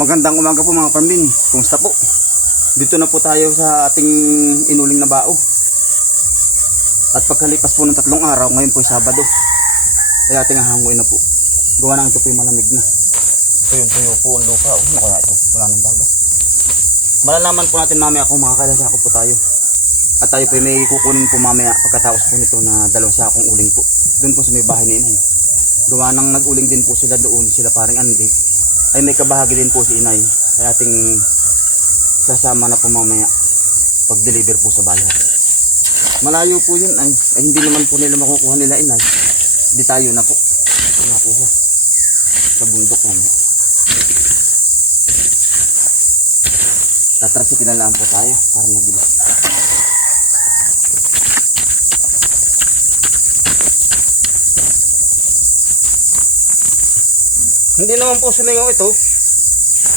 Magandang umaga po mga pambin. Kumusta po? Dito na po tayo sa ating inuling na bao. At pagkalipas po ng tatlong araw, ngayon po ay Sabado. Ay ating hahanguin na po. Gawa na ito po yung malamig na. Tuyo-tuyo po ang lupa. Oh, ano kaya ito? Wala nang baga. Malalaman po natin mamaya kung makakalasako po tayo. At tayo po ay may kukunin po mamaya pagkatapos po nito na dalawang sakong uling po. Doon po sa may bahay ni inay. Gawa nang nag-uling din po sila doon, sila paring Andy. Ay may kabahagi din po si inay. Ay ating sasama na po mamaya pag-deliver po sa bayan. Malayo po yun ay, ay hindi naman po nila makukuha nila inay. Hindi tayo na po. Nakuha. Sa bundok mamaya. Tatrasikin na lang po tayo para mabilis. Hindi naman po sumingaw ito.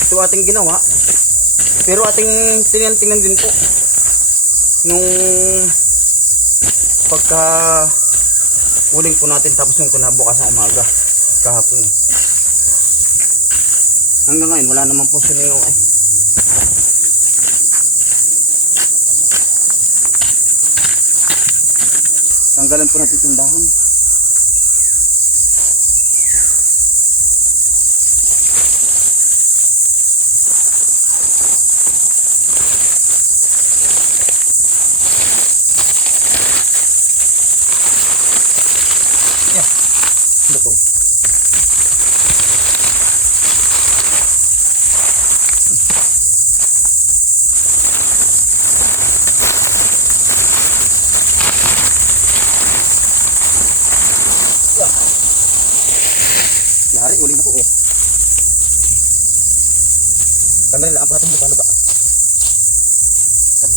Ito ating ginawa. Pero ating tinantingnan din po. Nung pagka uling po natin tapos yung kunabukas ng umaga. Kahapon. Hanggang ngayon wala naman po sumingaw ay. Tanggalan po natin itong dahon. Ito po. Yari, uling na po eh. Tanggalin lang ang patong lupa-lupa. Sabi.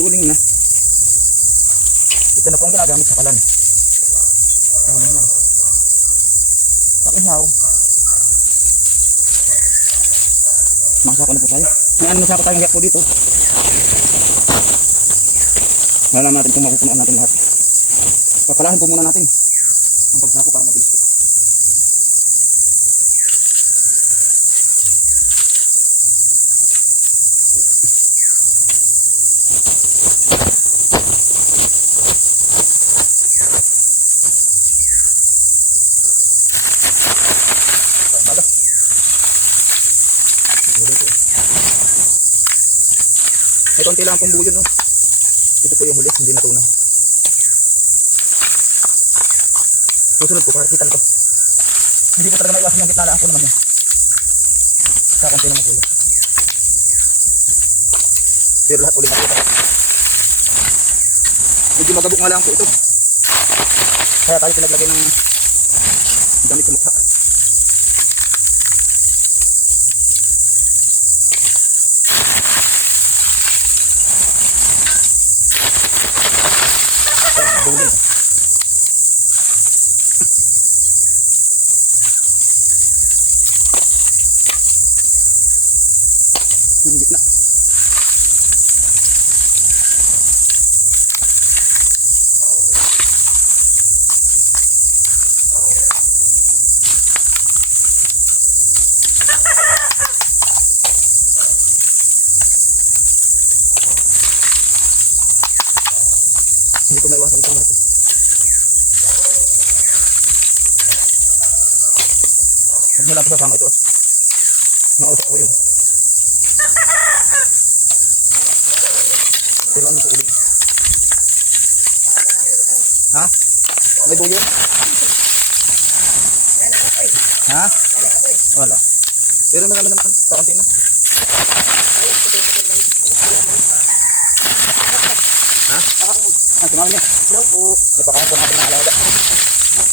Uling na. Ito na po ang ginagamit sa kalan. Uling na. Pakihaw. Makasako na po tayo. May ano nasako tayong yak po dito. Malaman natin kung makukunan natin lahat. Papalahan po muna natin ang pagsako para mabilis po. Tama Huli ko. May konti lang pong buyo no. Ito po yung huli, hindi natunaw. Susunod po, kita nito. Hindi po talaga maiwasan yung gitna lang naman yan. Sa konti naman po yun. Pero lahat uli na po ito. Medyo magabok nga lang po ito. Kaya tayo pinaglagay ng damit sa mukha. Bowling. Yung gitna. Hindi ko maiwasan ito ito. Huwag mo lang ito kasama ito. Nausap ko yun. Pero ano po ulit? Ha? May buyo? Ha? Wala. Pero marami naman. Kakunti man. Ha? Ah, tumawag niya. Hello po. Napakain po natin ng alaga.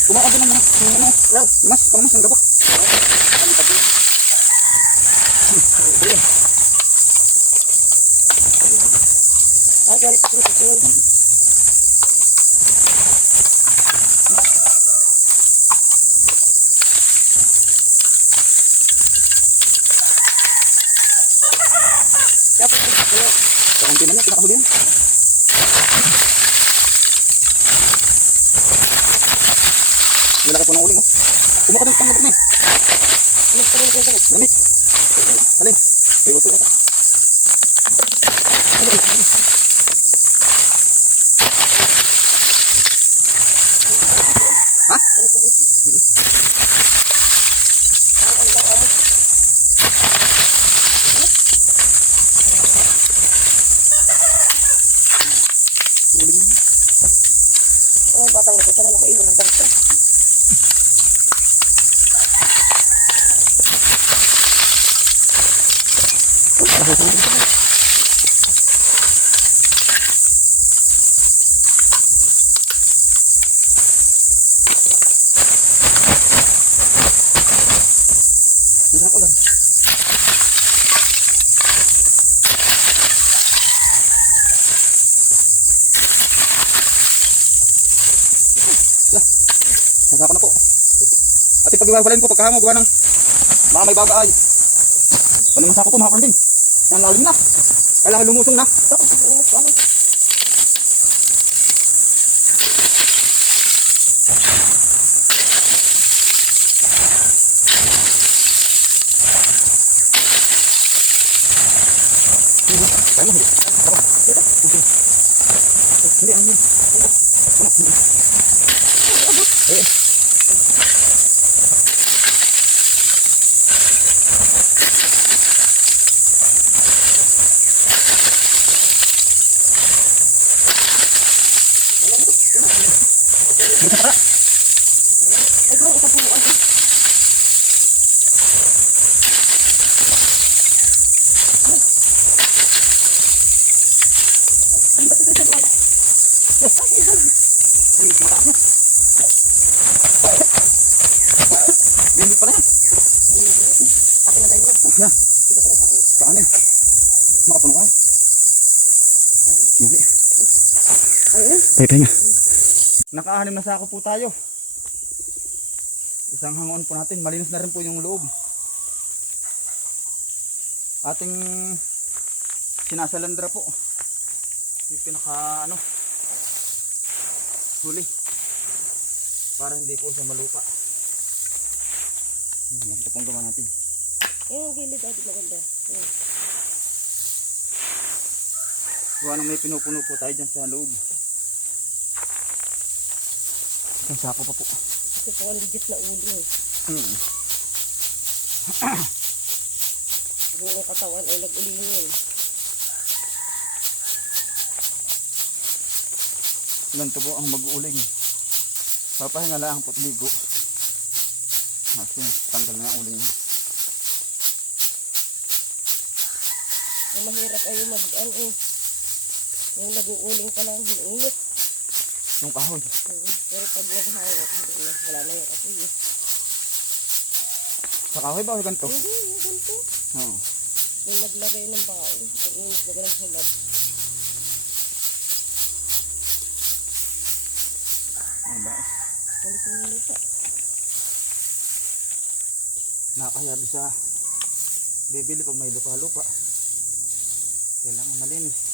Kumakas din naman. Ano? Hello. Mas, kamas ang gabak. Ayun. Ay, galit ko sa school. Dapat ko sa school. Kakunti man yan. Pinakahuli yan. Nilaki po ng uling, oh. Kumuha ka ng pangalok na eh. Ano pa rin ganda? Lamig. Alin? Ay, uto na. Ha? Uling na. Ang batang na sana nakaiwan ng dangsa. Ang ko na po. At ipag-iwalayin ko pagkahamo gawa ng baka may baga ay. Ano masako po mga din. Yan lalim na. Kailangan lumusong na. Ano? Kaya mo hindi. Tara. Okay. Hindi, ang yun. Eh. Ay, bro, isa po. Ay, Hindi pala yan. akin na tayo. Yan. Kaanin. Makapuno ka. Hindi. Ayun. Pepe nga. Nakaanim na sako po tayo. Isang hangon po natin. Malinis na rin po yung loob. Ating sinasalandra po. Yung pinaka ano huli. Para hindi po siya malupa. Yan ito pong gawa natin. Ayun, ang gilid. Ay, di maganda. Ayun. Gawa nang may pinupuno po tayo dyan sa loob. Isang sako pa po. Ito po ang legit na ulo. eh. Hmm. Buong katawan ay nag-ulingin. Ganito po ang mag-uuling. Papahinga lang po ligo. Kasi tanggal na ang uling niya. Ang mahirap ay mag, ano eh. Yung nag-uuling pa lang, init. Yung kahoy. Hmm. Pero pag naghawa, hindi na. Wala na yung apoy eh. Sa kahoy ba o ganito? Hindi, yung ganito. Oo. Yung naglagay ng baon, yung init na ganang hulad. Ano ba? Alis yung lupa. Nakakayabi sa bibili pag may lupa-lupa. Kailangan malinis.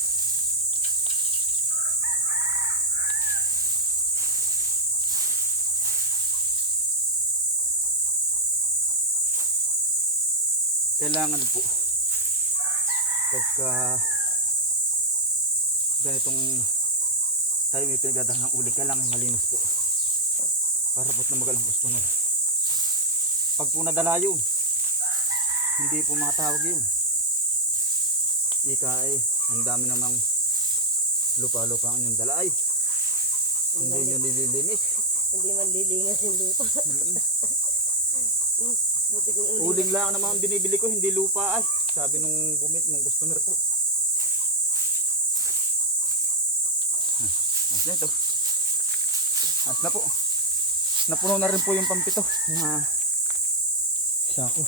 Kailangan po pagka ganitong tayo may pinagdadaan ng uli, kailangan malinis po. Para po na magalang customer. Pag po nadala yun, hindi po makatawag yun. Ika ay, ang dami namang lupa-lupa ang inyong dala ay. Hindi nyo nililinis. Hindi man lilingas yung lupa. Mm. Hmm, Buti kong uli. Uling lang naman ang binibili ko, hindi lupa ay. Sabi nung bumit, nung customer po. Ah, Ayos na ito. Ayos na po. Napuno na rin po yung pampito na sako.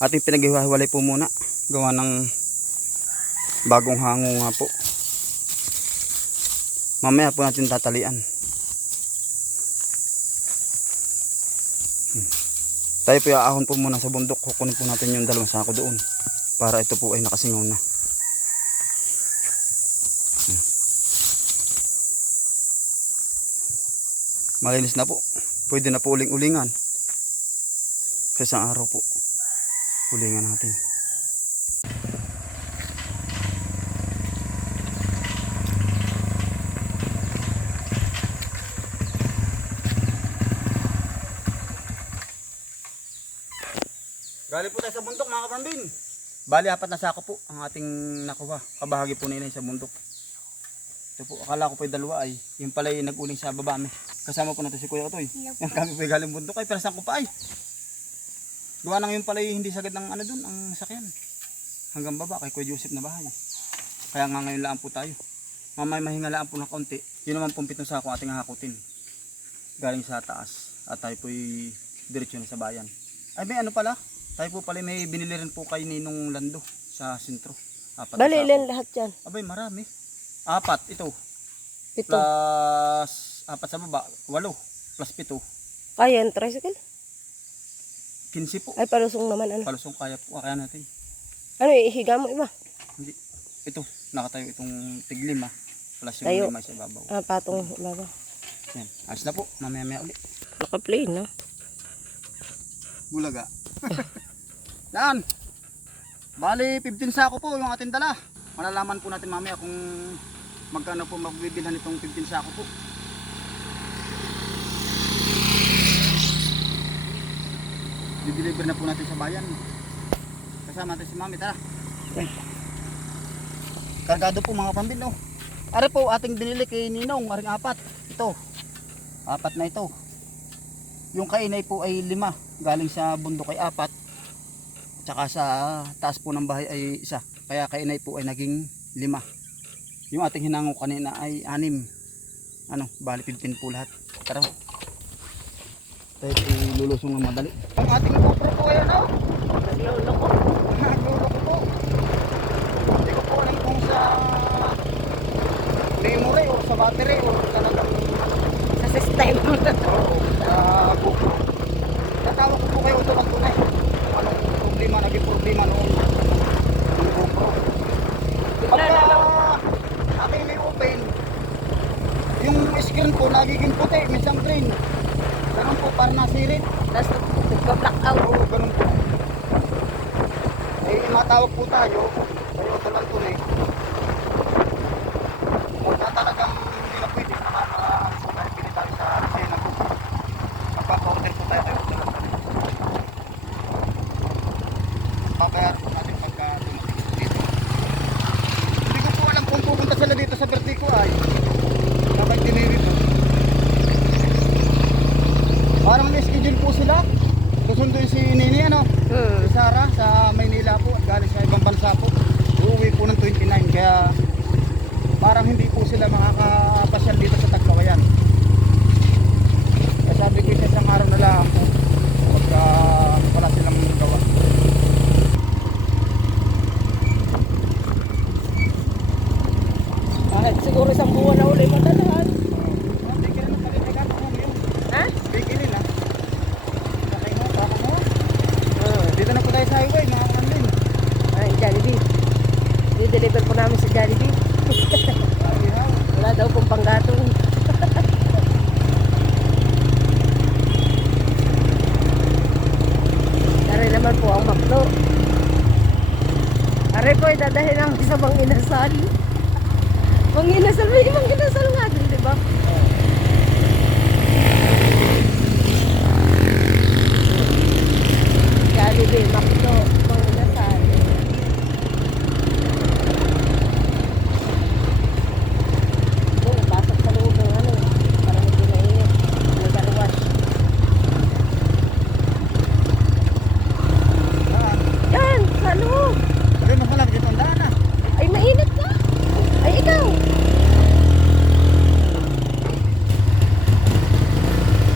Ating pinaghiwalay po muna. Gawa ng bagong hango nga po. Mamaya po natin tatalian. Tayo po aahon po muna sa bundok. Kukunin po natin yung dalawang sako doon. Para ito po ay nakasingaw na. Hmm. Malinis na po. Pwede na po uling-ulingan. Sa isang araw po. Ulingan natin. Galing po tayo sa bundok mga kapambin. Bali, apat na sako po ang ating nakuha. Kabahagi po na sa bundok. Ito po, akala ko po yung dalawa ay, yung pala yung nag-uling sa baba may. Kasama ko na to si Kuya Otoy. Yung kami po yung galing bundok ay, pinasan ko pa ay. Gawa nang yung pala yung hindi sagad ng ano dun, ang sakyan. Hanggang baba, kay Kuya Joseph na bahay. Kaya nga ngayon lang po tayo. Mamay mahinga lang po ng kaunti. Yun naman pong pitong sako ating hakutin. Galing sa taas. At tayo po'y diretsyo na sa bayan. Ay may ano pala, tayo po pala may binili rin po kay Ninong Lando sa sentro. Apat Bali, ilan lahat yan? Abay, marami. Apat, ito. Pito. Plus, apat sa baba, walo. Plus pito. Kaya yung tricycle? 15 po. Ay, palusong naman ano. Palusong kaya po, kaya natin. Ano, ihiga mo iba? Hindi. Ito, nakatayo itong tiglima. Plus yung Tayo. lima sa ibabaw. Ah, patong baba. Yan. Ayos na po, mamaya maya uli. Naka-play, no? Bulaga. Yan. Bali, 15 sako po yung ating dala. Malalaman po natin mamaya kung magkano po magbibilhan itong 15 sako po. Dideliver na po natin sa bayan. Kasama natin si Mami, tara. Kargado po mga pambin, oh. Are po ating binili kay Ninong, aring apat. Ito. Apat na ito. Yung kainay po ay lima. Galing sa bundok ay apat. Tsaka sa taas po ng bahay ay isa. Kaya kainay po ay naging lima. Yung ating hinango kanina ay anim. Ano, bali 15 po lahat. Tara. Tayo po lulusong ng madali. Ang ating GoPro po ayan oh. Naglolo ko. Naglolo ko po. Hindi ko po alam kung sa memory o sa battery o talagang Sa system. sa GoPro. Tatawag ko po kayo ito. Anong problema, naging problema noong ng GoPro. Pagka aking open, yung screen ko nagiging puti, minsan green. Ganun po, para nasirit. Tapos nagpa-black out. Oo, ganun po. Eh, matawag po tayo. Ito lang tunay. Kung na talagang hindi na pwede, naman mga sugal, pili tayo sa sena po. Magpapa-order po tayo kayo ito lang tunay. Po natin pagka dumating po dito. Hindi ko po alam kung pupunta sila dito sa Vertico ay. Kapag tiniri po. Parang may schedule po sila. Susunduin si Nini ano, Hmm. si Sarah sa Maynila po at galing sa ibang bansa po. Uuwi po ng 29 kaya parang hindi po sila makakapasyal dito sa Tagkawayan. Kaya sabi ko isang araw na lang po pagka wala silang gawa. Siguro isang buwan na uli madalahan. Ah. Ha? Hmm. Dito na po tayo sa highway mga kanlin. Ay, Jollibee. Di-deliver po namin sa Jollibee. Wala daw pong panggatong. Dari naman po ang maklo. Are po, dadahin ang sa mga inasal. Mga inasal, may mga inasal nga din, di ba? Jollibee, maklo, mga inasal. Doon, pasok sa loob ng ano, para hindi mainit. Nag-wash. Ah, Yan, sa loob. Ayun, mas malaki dito ang daan ah. Ay, mainit ka. Ay, ikaw.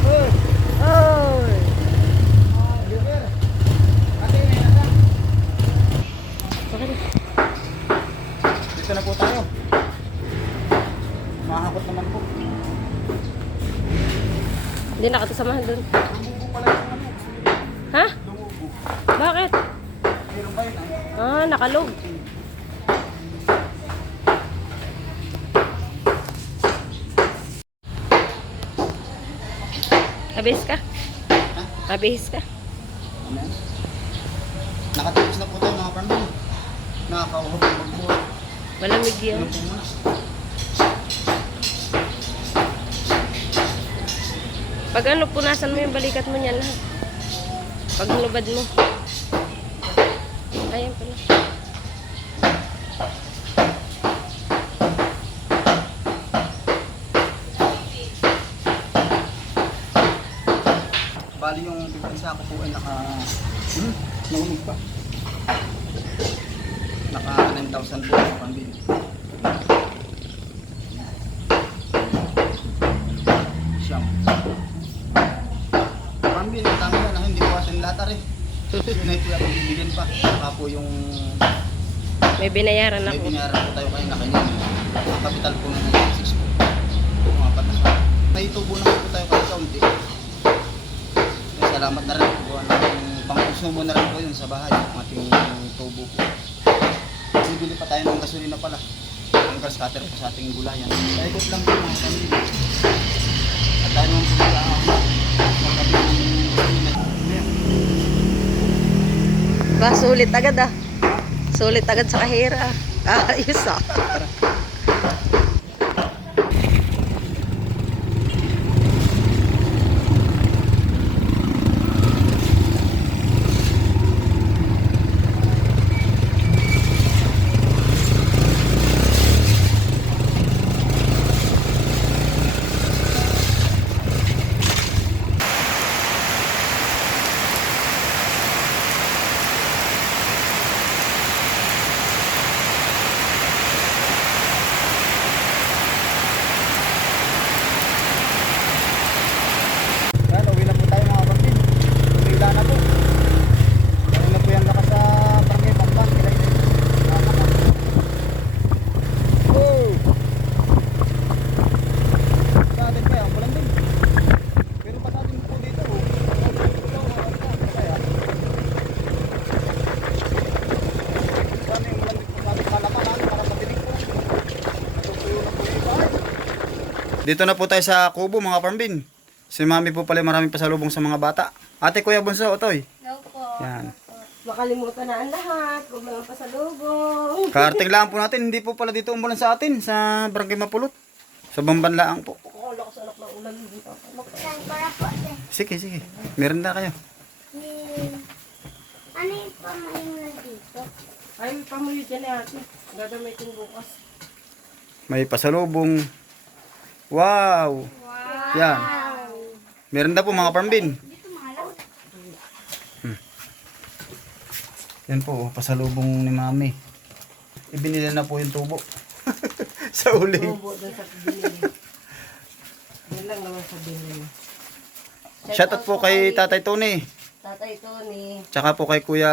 Uy! Oh. Deliver. Ate, may nasa. Okay. Dito na po tayo. Mahakot naman po. Hindi na katasamahan doon. Lumubo pala yung ano. Ha? Lumubo. Bakit? Meron ba yun ah? Nakalog. Abis ka? Abis ka? Ano yan? Nakatapos na po tayo mga pambin. Nakakauhog. Malamig Ano po muna? Pag ano, punasan mo yung balikat mo niyan lahat. Pag nubad mo. Ayan pala. Bali yung bibig sa ako po ay naka... Hmm, nahulog pa. Naka 9,000 po mga pambin. Siyam. Pambin, ang dami na hindi ko atin lahat rin. Yun ay po ako bibigyan pa. Saka po yung May binayaran may ako. binayaran po tayo kayo na kanya. Ang kapital po ng 6 po. Mga patas na. May tubo naman po tayo kahit kaunti. Salamat na rin po. Ano, pang-consumo na rin po yun sa bahay. Ang ating tubo po. Bibili pa tayo ng gasolina pala. Ang gas cutter po sa ating gulayan. Paikot lang po mga pamilya. At tayo naman po sa. Ayan. Ba, sulit agad ah. Sulit agad sa kahira. Ah, ayos ah uwi na po tayo mga kapatid. Umila na po. Uwi na po yan lakas sa Barangay Pampang. Kilay na yun. Oh! Sa atin kaya, ulan din. Pero pa sa atin po dito. oh. Kaya. Sana yung ulan dito sa ating kalaman, ano, para matinig po. Natutuyo na po yung bahay. Dito na po tayo sa kubo mga parmbin. Si mami po pala maraming pasalubong sa mga bata. Ate Kuya Bunso, Otoy. Yan. Makalimutan na ang lahat. Huwag ang pasalubong. Karting lang po natin. Hindi po pala dito umulan sa atin. Sa Barangay Mapulot. Sa Bambanlaang po. Ako, lakas anak ng ulan dito. para po eh. Sige, sige. Meron na kayo. Ano yung pamain na dito? Ay, may pamuyo dyan eh ate. Gagamitin bukas. May pasalubong. Wow! Yan. Meron na po mga parmbin. Mahalaw. Yan po, oh, pasalubong ni mami. Ibinili na po yung tubo. sa uling. Tubo doon sa. Yun lang naman sa binili. Shoutout po kay Tatay Tony. Tatay Tony. Tsaka po kay Kuya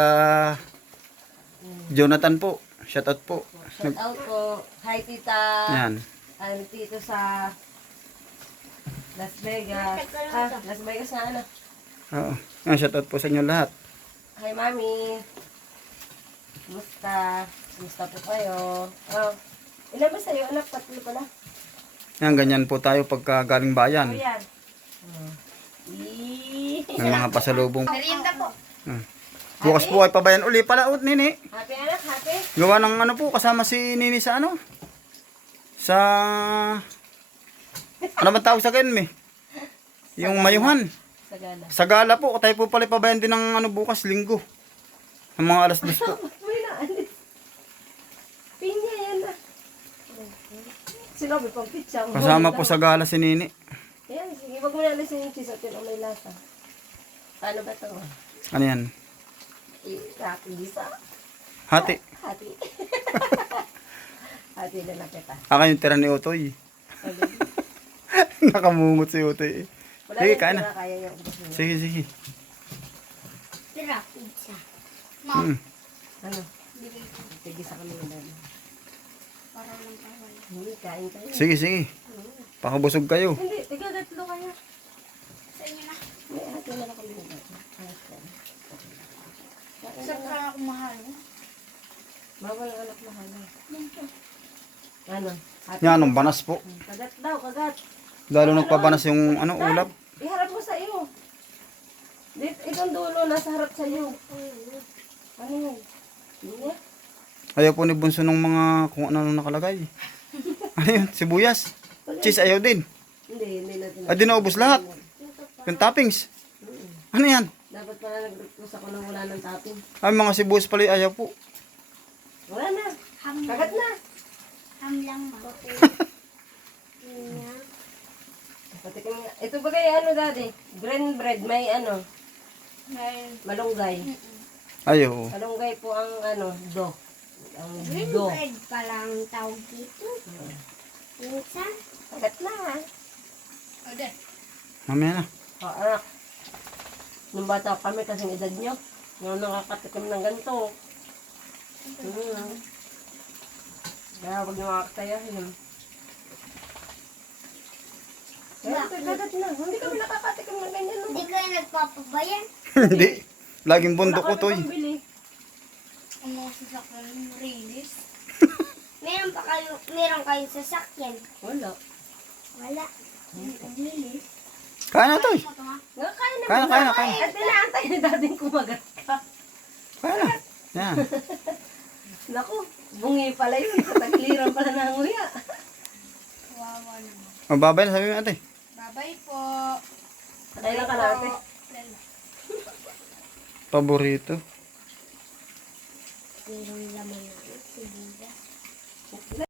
Jonathan po. Shoutout po. Shout out po. Hi tita. Yan. Ang tito sa Las Vegas. Ah, Las Vegas na ano. Oo. Yan, shoutout po sa inyo lahat. Hi mami. Kumusta? Kumusta po kayo? Oh. Ilan ba sa'yo? Anak, tatlo pala. Yan, ganyan po tayo pagka galing bayan. Ano yan? Oh. Eee. Ng mga pasalubong. Merienda po. Hmm. Bukas po ay pabayan uli pala ut nini. Happy anak, happy? Gawa ng ano po kasama si Nini sa ano? Sa Ano ba tawag sa ganun eh? Yung mayuhan. Sagana. Sa gala po, tayo po pala pabayan din ng ano bukas linggo. Ng mga alas dos po. Pinya yan na. Sinabi pang pizza. Kasama po sa gala si Nini. Ayan, sige. Wag mo na alisin yung cheese at yun ang may lasa. Paano ba ito? Ano yan? Happy bisa? Hati. Hati. Hati na lang kita. Aka yung tira ni Otoy. Nakamungot si Otoy. Wala Sige, kain na. Kaya yung. Sige, sige. Tira, pizza. Hmm. Ano? Sige sa kami na. Para lang tayo. Hindi, kain kayo. Sige, sige. Pakabusog kayo. Hindi, tiga tatlo kayo. Sa inyo na. May hati na lang kami na. Sa kaya ako mahal. Bawal anak mahal. Dito. Ano? Yan, anong banas po. Kagat daw, kagat. Lalo nagpabanas yung ano, ulap. Iharap mo sa iyo. Dito, itong dulo, nasa harap sa'yo. Ano yan? Iya? Ayaw po ni Bunso ng mga kung ano nakalagay. ano yun? Sibuyas. Cheese ayaw din. Hindi, hindi natin. Ay, di naubos lahat. Yung toppings. Ano yan? Dapat pala nag-request ako nang wala ng topping. Ay, mga sibuyas pala ayaw po. Wala na. Kagat na. Ham lang ma. Patikin nga. Ito ba kaya ano dati? Green bread, may ano, Ngayon. malunggay. Ayaw. Malunggay po ang ano, do. Ang Green do. bread pa lang tawag dito. Minsan. Kagat na ha. Ode. Mamaya na. O anak. Nung bata kami kasing edad nyo. Nung nakakatikim ng ganito. Hmm. Kaya huwag niyo makakatayahin. Kaya kagat na. Hindi kami nakakatikim ng ganyan. no? Hindi kayo nagpapabayan. Hindi. Laging bundok ko Wala to kami eh. Ang mga sasakyan release. meron pa kayo, meron kayong sasakyan. Wala. Wala. Release. Kaya na to eh. Ito nga. Nga, kaya na. Kaya na, kaya na, kaya na. At inaantay na dating kumagat ka. Kaya na. Yan. Naku, bungi pala yun. Sa tagiliran pala na nguya. Wawa naman. Mababay na sabi mo ate. Bye-bye po. Kailan ka natin? Paborito. Merong laman na.